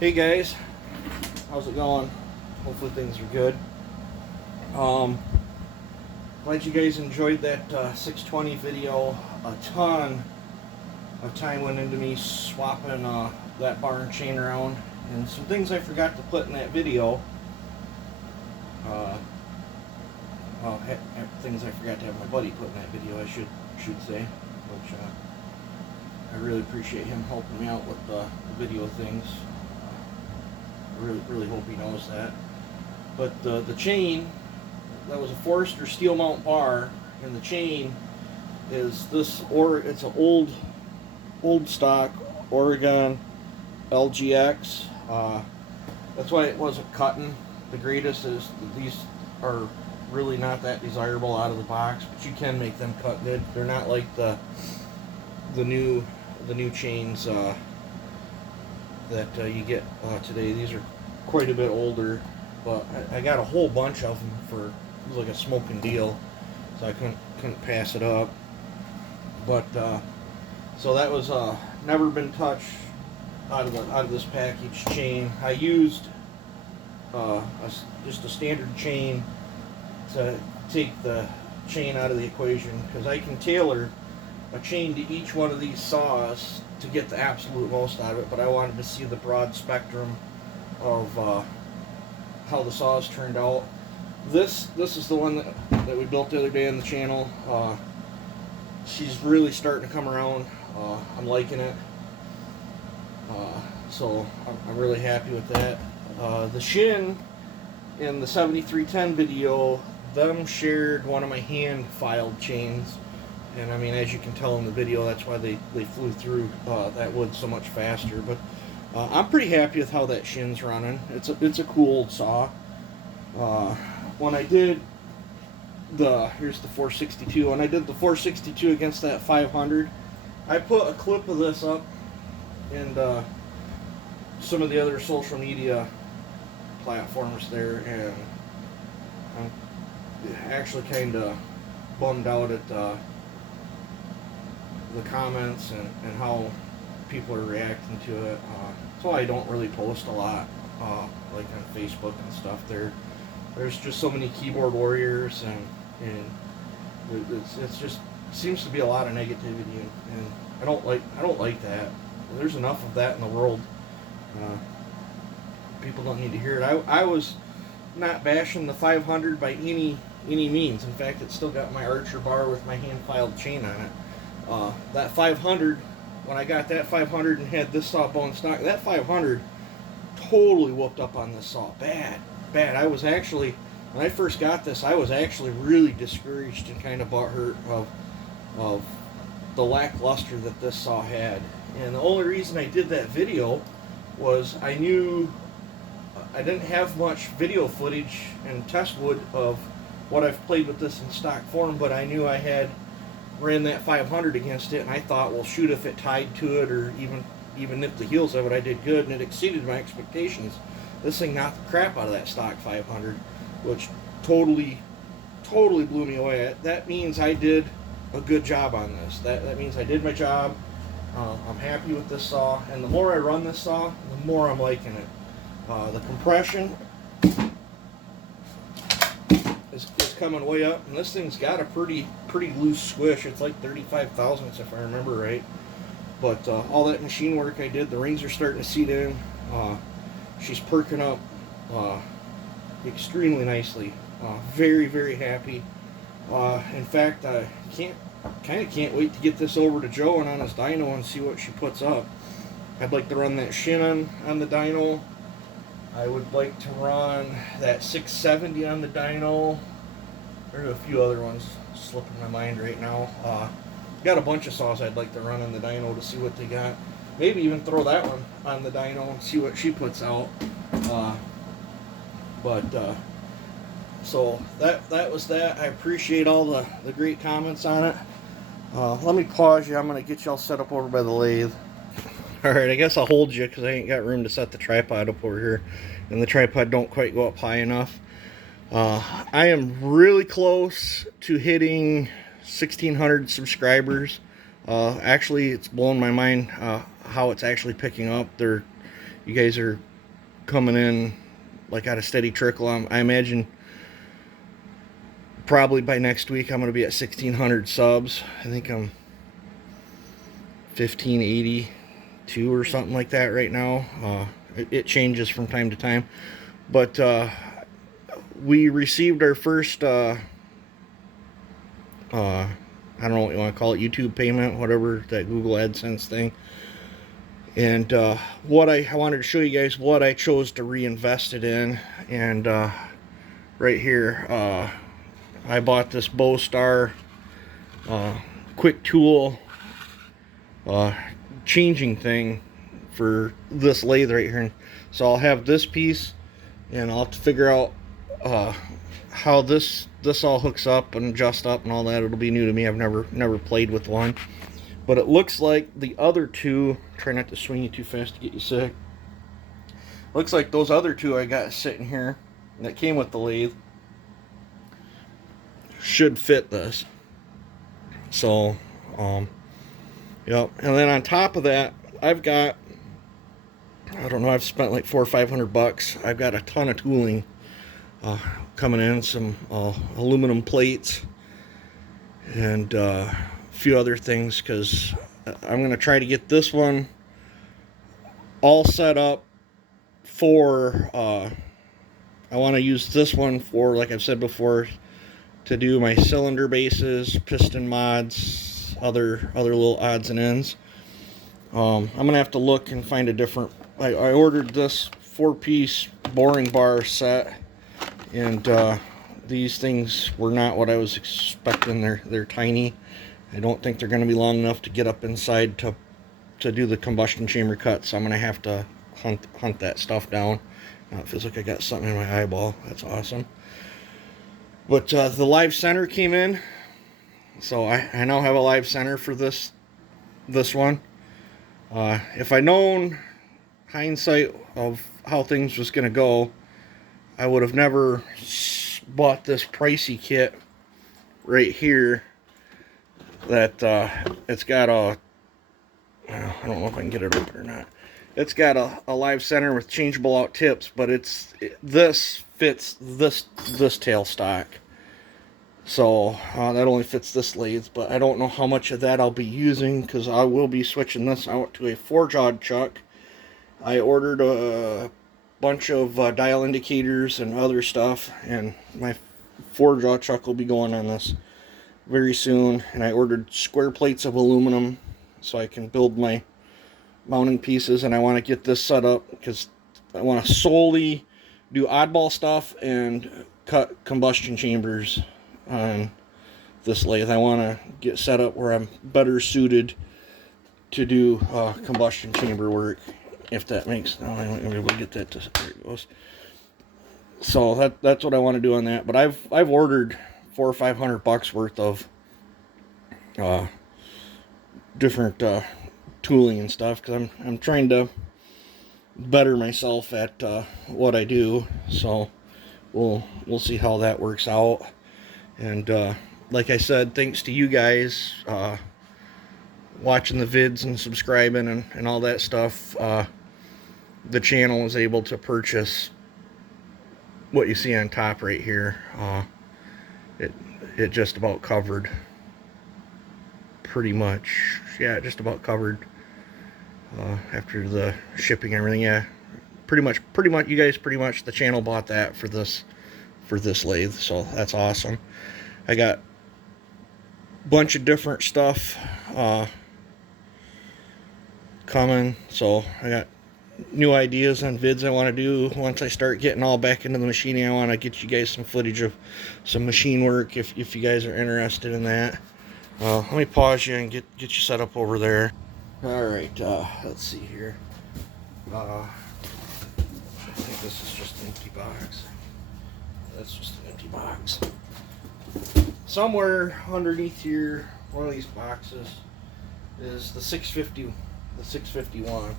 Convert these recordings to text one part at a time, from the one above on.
Hey guys, how's it going? Hopefully things are good. Glad you guys enjoyed that 620 video. A ton of time went into me swapping that bar and chain around, and some things I forgot to put in that video. Things I forgot to have my buddy put in that video, I should say, which I really appreciate him helping me out with the video things. Really hope he knows that. But the chain, that was a Forester steel mount bar, and the chain is this, or it's an old stock Oregon LGX. That's why it wasn't cutting the greatest. Is these are really not that desirable out of the box, but you can make them cut good. They're not like the new chains that you get today. These are quite a bit older, but I got a whole bunch of them for, it was like a smoking deal, so I couldn't pass it up. But so that was never been touched out of this package chain. I used just a standard chain to take the chain out of the equation, because I can tailor a chain to each one of these saws to get the absolute most out of it, but I wanted to see the broad spectrum of how the saws turned out. This is the one that we built the other day on the channel. She's really starting to come around. I'm liking it. So I'm really happy with that. The shin in the 7310 video, them shared one of my hand filed chains. And I mean, as you can tell in the video, that's why they flew through that wood so much faster. But I'm pretty happy with how that shin's running. It's a cool old saw. When I did here's the 462. When I did the 462 against that 500, I put a clip of this up in some of the other social media platforms there, and I'm actually kind of bummed out at the comments and how people are reacting to it. So I don't really post a lot, like on Facebook and stuff. There's just so many keyboard warriors, and it's just seems to be a lot of negativity, and I don't like that. There's enough of that in the world. People don't need to hear it. I was not bashing the 500 by any means. In fact, it's still got my Archer bar with my hand filed chain on it. That 500, when I got that 500 and had this saw bone stock, that 500 totally whooped up on this saw. Bad. I was actually, when I first got this, I was actually really discouraged and kind of butthurt of the lackluster that this saw had. And the only reason I did that video was I knew I didn't have much video footage and test wood of what I've played with this in stock form, but I knew I had ran that 500 against it, and I thought, well, shoot, if it tied to it or even nipped the heels of it, I did good, and it exceeded my expectations. This thing knocked the crap out of that stock 500, which totally blew me away. That means I did a good job on this. That means I did my job. I'm happy with this saw, and the more I run this saw, the more I'm liking it. The compression is coming way up, and this thing's got a pretty loose squish. It's like 35 thousandths if I remember right. But all that machine work I did, the rings are starting to seat in. She's perking up extremely nicely. Very happy. In fact, I can't wait to get this over to Joe and on his dyno and see what she puts up. I'd like to run that shin on the dyno. I would like to run that 670 on the dyno. There's a few other ones slipping my mind right now. Got a bunch of saws I'd like to run on the dyno to see what they got. Maybe even throw that one on the dyno and see what she puts out. So that was that. I appreciate all the great comments on it. Let me pause you. I'm going to get you all set up over by the lathe. Alright, I guess I'll hold you because I ain't got room to set the tripod up over here, and the tripod don't quite go up high enough. I am really close to hitting 1,600 subscribers. Actually, it's blowing my mind how it's actually picking up. You guys are coming in like at a steady trickle. I imagine probably by next week I'm going to be at 1,600 subs. I think I'm 1,582 or something like that right now. It changes from time to time. But we received our first, I don't know what you want to call it, YouTube payment, whatever, that Google AdSense thing. And what I wanted to show you guys what I chose to reinvest it in. And right here, I bought this Bowstar quick tool changing thing for this lathe right here. So I'll have this piece, and I'll have to figure out how this all hooks up and adjust up and all that. It'll be new to me. I've never played with one. But it looks like the other two, try not to swing you too fast to get you sick. Looks like those other two I got sitting here that came with the lathe should fit this. So, yep. And then on top of that, I've got, I don't know, I've spent like $400 or $500. I've got a ton of tooling coming in, some aluminum plates, and few other things, because I'm going to try to get this one all set up for I want to use this one for, like I've said before, to do my cylinder bases, piston mods, other little odds and ends. I'm going to have to look and find a different, I ordered this 4-piece boring bar set, and these things were not what I was expecting. They're tiny. I don't think they're going to be long enough to get up inside to do the combustion chamber cut, so I'm going to have to hunt that stuff down. It feels like I got something in my eyeball. That's awesome. But the live center came in, so I now have a live center for this one. If I known hindsight of how things was going to go, I would have never bought this pricey kit right here. That it's got a, I don't know if I can get it open or not. It's got a live center with changeable out tips, but this fits this tailstock. So that only fits this lathe, but I don't know how much of that I'll be using, because I will be switching this out to a 4-jawed chuck. I ordered a bunch of dial indicators and other stuff, and my 4-jaw chuck will be going on this very soon. And I ordered square plates of aluminum so I can build my mounting pieces, and I want to get this set up because I want to solely do oddball stuff and cut combustion chambers on this lathe. I want to get set up where I'm better suited to do combustion chamber work, if that makes, no, I'm not gonna be able to get that to, there it goes. So that's what I want to do on that. But I've ordered $400 or $500 worth of different tooling and stuff, because I'm trying to better myself at what I do. So we'll see how that works out. And like I said, thanks to you guys watching the vids and subscribing and all that stuff, the channel was able to purchase what you see on top right here. It just about covered, pretty much. Yeah, just about covered after the shipping and everything. Yeah, pretty much you guys, the channel bought that for this lathe, so that's awesome. I got a bunch of different stuff coming, so I got new ideas on vids I want to do. Once I start getting all back into the machining, I want to get you guys some footage of some machine work if you guys are interested in that. Let me pause you and get you set up over there. Alright, let's see here. I think this is just an empty box. That's just an empty box. Somewhere underneath here, one of these boxes, is the 650, the 651.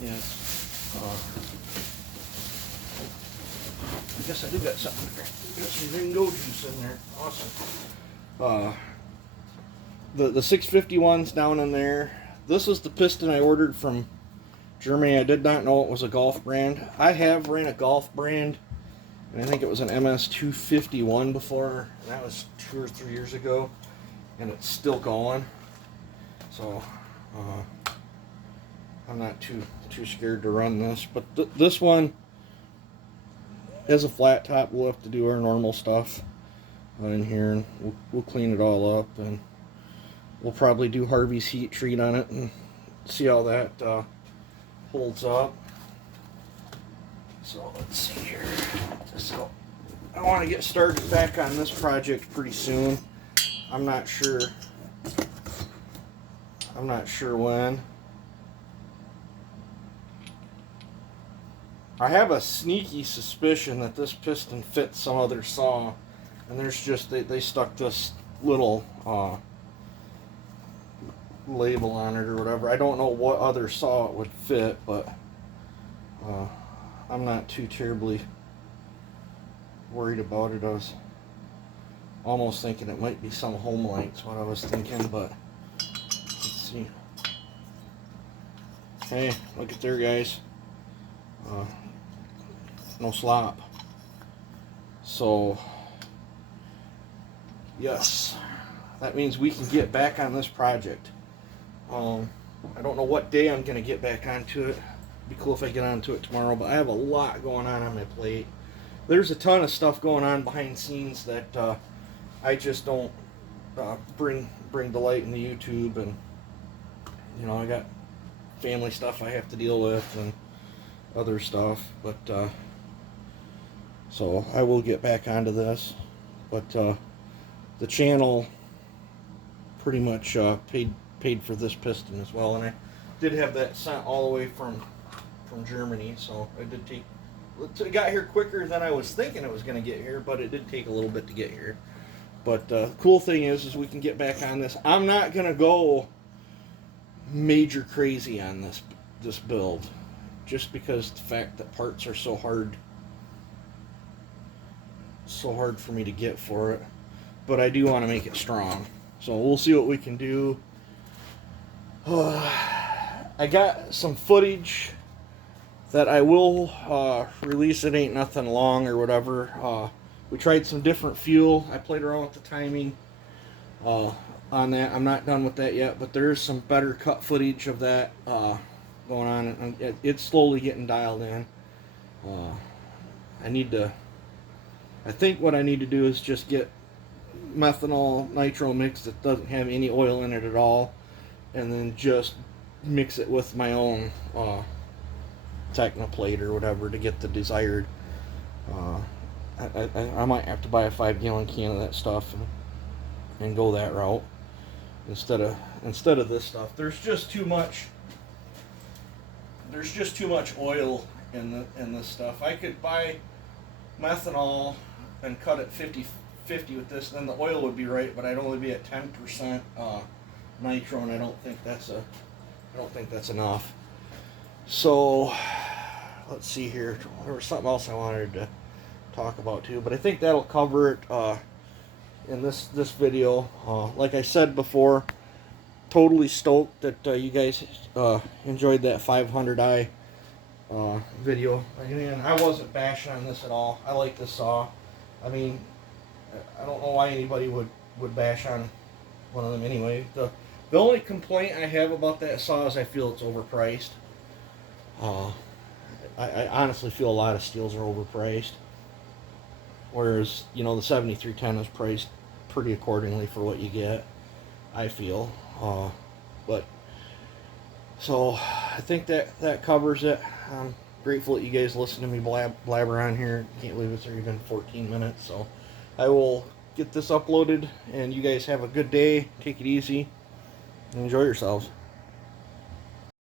Yes. I guess I do got something there. Got some Ringo juice in there. Awesome. The 651's down in there. this is the piston I ordered from Germany. I did not know it was a Golf brand. I have ran a Golf brand, and I think it was an MS251 before. And that was 2 or 3 years ago, and it's still going. So I'm not too scared to run this. But this one is a flat top. We'll have to do our normal stuff in here, and we'll clean it all up, and we'll probably do Harvey's heat treat on it and see how that holds up. So let's see here. So I want to get started back on this project pretty soon. I'm not sure when. I have a sneaky suspicion that this piston fits some other saw, and there's just they stuck this little label on it or whatever. I don't know what other saw it would fit, but I'm not too terribly worried about it. I was almost thinking it might be some home lights, what I was thinking, but let's see. Hey, look at there, guys. No slop. So yes, that means we can get back on this project. I don't know what day I'm gonna get back onto it. It'd be cool if I get onto it tomorrow, but I have a lot going on my plate. There's a ton of stuff going on behind scenes that I just don't bring to light in the YouTube, and you know, I got family stuff I have to deal with and other stuff, but so I will get back onto this. But the channel pretty much paid for this piston as well, and I did have that sent all the way from Germany, so it did take. It got here quicker than I was thinking it was going to get here, but it did take a little bit to get here. But the cool thing is we can get back on this. I'm not going to go major crazy on this build, just because the fact that parts are so hard for me to get for it. But I do want to make it strong, so we'll see what we can do. I got some footage that I will release. It ain't nothing long or whatever. We tried some different fuel. I played around with the timing on that. I'm not done with that yet, but there is some better cut footage of that going on, and it's slowly getting dialed in. I think what I need to do is just get methanol nitro mix that doesn't have any oil in it at all, and then just mix it with my own Technoplate or whatever to get the desired. I might have to buy a 5-gallon can of that stuff and go that route instead of this stuff. There's just too much oil in this stuff. I could buy methanol and cut it 50-50 with this, then the oil would be right, but I'd only be at 10% nitro, and I don't think that's enough. So let's see here. There was something else I wanted to talk about too, but I think that'll cover it in this video. Like I said before, totally stoked that you guys enjoyed that 500i video. Again, I wasn't bashing on this at all. I like this saw. I mean, I don't know why anybody would bash on one of them anyway. The only complaint I have about that saw is I feel it's overpriced. I honestly feel a lot of steels are overpriced, whereas, you know, the 7310 is priced pretty accordingly for what you get, I feel. But so I think that covers it. I'm grateful that you guys listen to me blabber on here. Can't believe it's already been 14 minutes. So I will get this uploaded, and you guys have a good day. Take it easy and enjoy yourselves.